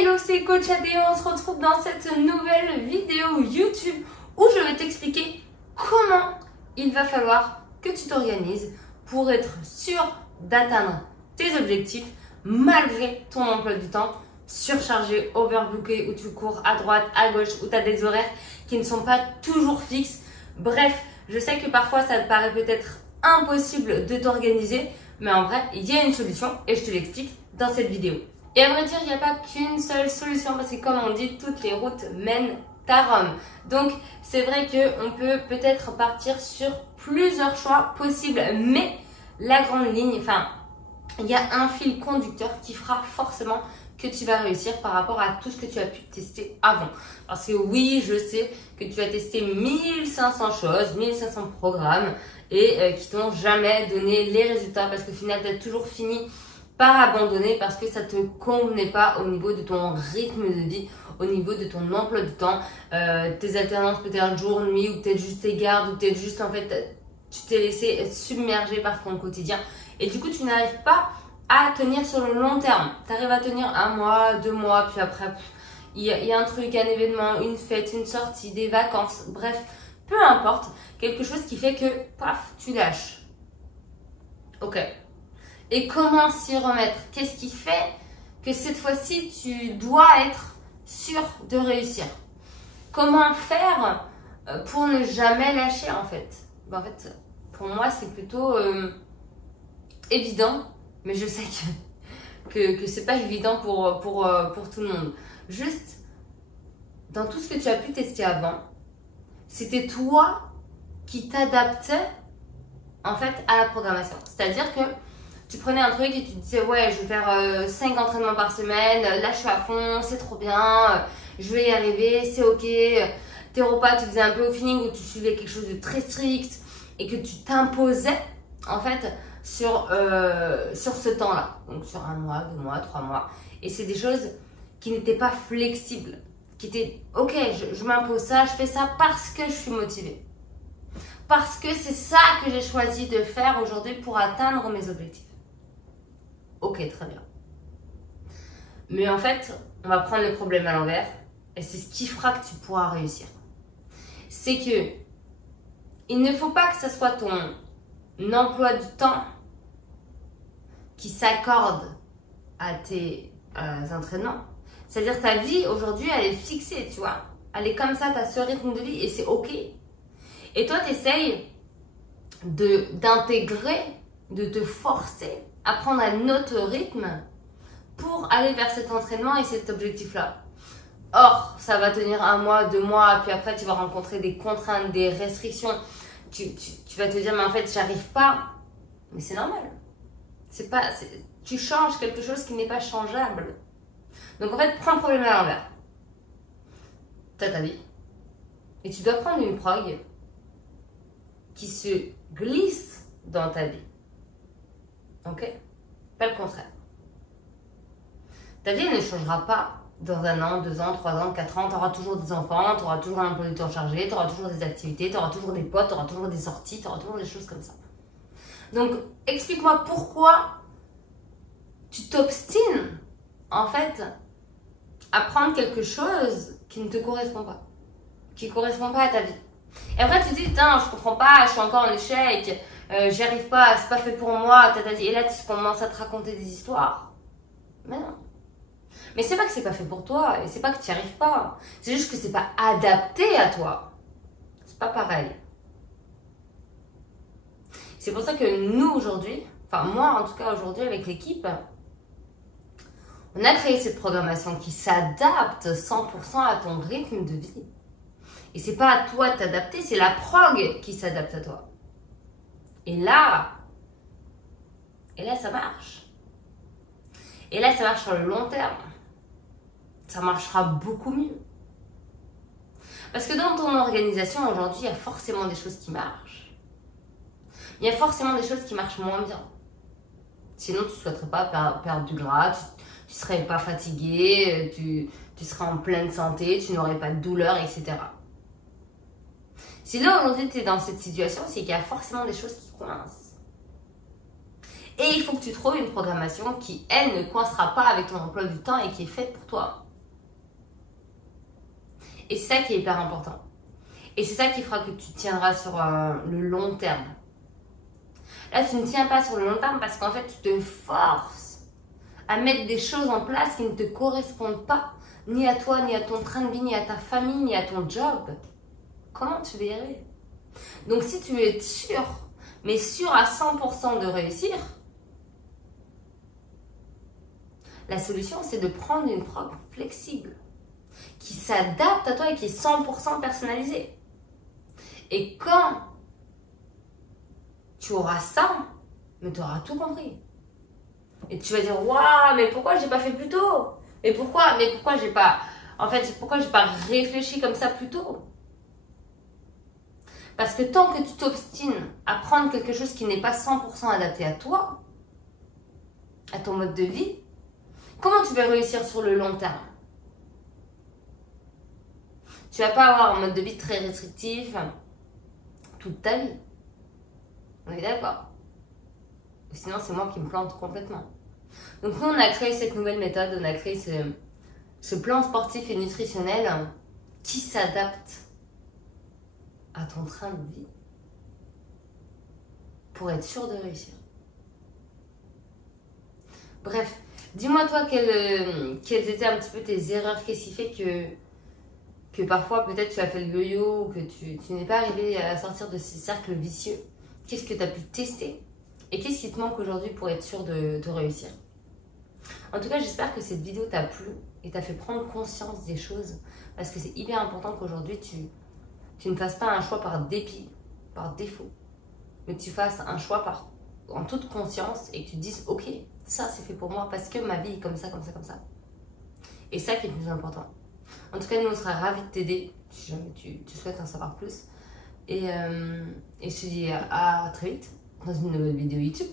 Hello, c'est Coach AD, on se retrouve dans cette nouvelle vidéo YouTube où je vais t'expliquer comment il va falloir que tu t'organises pour être sûr d'atteindre tes objectifs malgré ton emploi du temps surchargé, overbooké, où tu cours à droite, à gauche, où tu as des horaires qui ne sont pas toujours fixes. Bref, je sais que parfois ça te paraît peut-être impossible de t'organiser, mais en vrai, il y a une solution et je te l'explique dans cette vidéo. Et à vrai dire, il n'y a pas qu'une seule solution parce que comme on dit, toutes les routes mènent à Rome. Donc, c'est vrai qu'on peut peut-être partir sur plusieurs choix possibles, mais la grande ligne, enfin, il y a un fil conducteur qui fera forcément que tu vas réussir par rapport à tout ce que tu as pu tester avant. Parce que oui, je sais que tu as testé 1500 choses, 1500 programmes et qui t'ont jamais donné les résultats parce qu'au final, tu as toujours fini par abandonner parce que ça te convenait pas au niveau de ton rythme de vie, au niveau de ton emploi du temps, tes alternances peut-être jour, nuit, ou peut-être juste tes gardes, ou peut-être juste en fait, tu t'es laissé submerger par ton quotidien et du coup, tu n'arrives pas à tenir sur le long terme. Tu arrives à tenir 1 mois, 2 mois, puis après, il y a un truc, un événement, une fête, une sortie, des vacances, bref, peu importe, quelque chose qui fait que, paf, tu lâches. Ok. Et comment s'y remettre? Qu'est-ce qui fait que cette fois-ci, tu dois être sûr de réussir? Comment faire pour ne jamais lâcher en fait? En fait, pour moi, c'est plutôt évident, mais je sais que c'est pas évident pour tout le monde. Juste, dans tout ce que tu as pu tester avant, c'était toi qui t'adaptais en fait à la programmation. C'est-à-dire que tu prenais un truc et tu te disais ouais, je vais faire 5 entraînements par semaine, là je suis à fond, c'est trop bien, je vais y arriver, c'est ok. Tes repas, tu faisais un peu au feeling où tu suivais quelque chose de très strict et que tu t'imposais en fait sur ce temps-là. Donc sur 1 mois, 2 mois, 3 mois. Et c'est des choses qui n'étaient pas flexibles, qui étaient ok, je m'impose ça, je fais ça parce que je suis motivée. Parce que c'est ça que j'ai choisi de faire aujourd'hui pour atteindre mes objectifs. Ok, très bien. Mais en fait, on va prendre le problème à l'envers et c'est ce qui fera que tu pourras réussir. C'est que il ne faut pas que ce soit ton emploi du temps qui s'accorde à tes entraînements. C'est-à-dire ta vie aujourd'hui, elle est fixée, tu vois. Elle est comme ça, tu as ce rythme de vie et c'est ok. Et toi, tu essayes d'intégrer, de te forcer à prendre un autre rythme pour aller vers cet entraînement et cet objectif-là. Or, ça va tenir 1 mois, 2 mois, puis après, tu vas rencontrer des contraintes, des restrictions. Tu vas te dire, mais en fait, j'arrive pas. Mais c'est normal. Tu changes quelque chose qui n'est pas changeable. Donc, en fait, prends le problème à l'envers. Tu as ta vie. Et tu dois prendre une prog qui se glisse dans ta vie. Ok? Pas le contraire. Ta vie ne changera pas dans 1 an, 2 ans, 3 ans, 4 ans. Tu auras toujours des enfants, tu auras toujours un emploi du temps chargé, tu auras toujours des activités, tu auras toujours des potes, tu auras toujours des sorties, tu auras toujours des choses comme ça. Donc, explique-moi pourquoi tu t'obstines, en fait, à prendre quelque chose qui ne te correspond pas, qui ne correspond pas à ta vie. Et après, tu te dis, putain, je comprends pas, je suis encore en échec, j'y arrive pas, c'est pas fait pour moi, et là, tu commences à te raconter des histoires. Mais non. Mais c'est pas que c'est pas fait pour toi, et c'est pas que tu n'y arrives pas. C'est juste que c'est pas adapté à toi. C'est pas pareil. C'est pour ça que nous, aujourd'hui, enfin moi, en tout cas, aujourd'hui, avec l'équipe, on a créé cette programmation qui s'adapte 100% à ton rythme de vie. Et c'est pas à toi de t'adapter, c'est la prog qui s'adapte à toi. Et là, ça marche. Et là, ça marche sur le long terme. Ça marchera beaucoup mieux. Parce que dans ton organisation, aujourd'hui, il y a forcément des choses qui marchent. Il y a forcément des choses qui marchent moins bien. Sinon, tu ne souhaiterais pas perdre du gras, tu ne serais pas fatigué, tu serais en pleine santé, tu n'aurais pas de douleur, etc. Si là, aujourd'hui, tu es dans cette situation, c'est qu'il y a forcément des choses qui coincent. Et il faut que tu trouves une programmation qui, elle, ne coincera pas avec ton emploi du temps et qui est faite pour toi. Et c'est ça qui est hyper important. Et c'est ça qui fera que tu tiendras sur le long terme. Là, tu ne tiens pas sur le long terme parce qu'en fait, tu te forces à mettre des choses en place qui ne te correspondent pas, ni à toi, ni à ton train de vie, ni à ta famille, ni à ton job. Comment tu vas y arriver? Donc, si tu es sûr, mais sûr à 100% de réussir, la solution, c'est de prendre une prog flexible, qui s'adapte à toi et qui est 100% personnalisée. Et quand tu auras ça, mais tu auras tout compris. Et tu vas dire, waouh, mais pourquoi j'ai pas fait plus tôt? Mais pourquoi j'ai pas, en fait, pourquoi j'ai pas réfléchi comme ça plus tôt? Parce que tant que tu t'obstines à prendre quelque chose qui n'est pas 100% adapté à toi, à ton mode de vie, comment tu vas réussir sur le long terme? Tu vas pas avoir un mode de vie très restrictif toute ta vie. On est d'accord? Sinon, c'est moi qui me plante complètement. Donc, nous, on a créé cette nouvelle méthode, on a créé ce plan sportif et nutritionnel qui s'adapte à ton train de vie pour être sûr de réussir. Bref, dis-moi toi quelles étaient un petit peu tes erreurs, qu'est-ce qui fait que parfois peut-être tu as fait le yo-yo ou que tu n'es pas arrivé à sortir de ces cercles vicieux. Qu'est-ce que tu as pu tester et qu'est-ce qui te manque aujourd'hui pour être sûr de réussir. En tout cas, j'espère que cette vidéo t'a plu et t'a fait prendre conscience des choses parce que c'est hyper important qu'aujourd'hui tu ne fasses pas un choix par dépit, par défaut, mais que tu fasses un choix en toute conscience et que tu te dises ok, ça c'est fait pour moi parce que ma vie est comme ça, comme ça, comme ça. Et ça qui est le plus important. En tout cas, nous on sera ravis de t'aider si jamais tu souhaites en savoir plus. Et je te dis à très vite dans une nouvelle vidéo YouTube.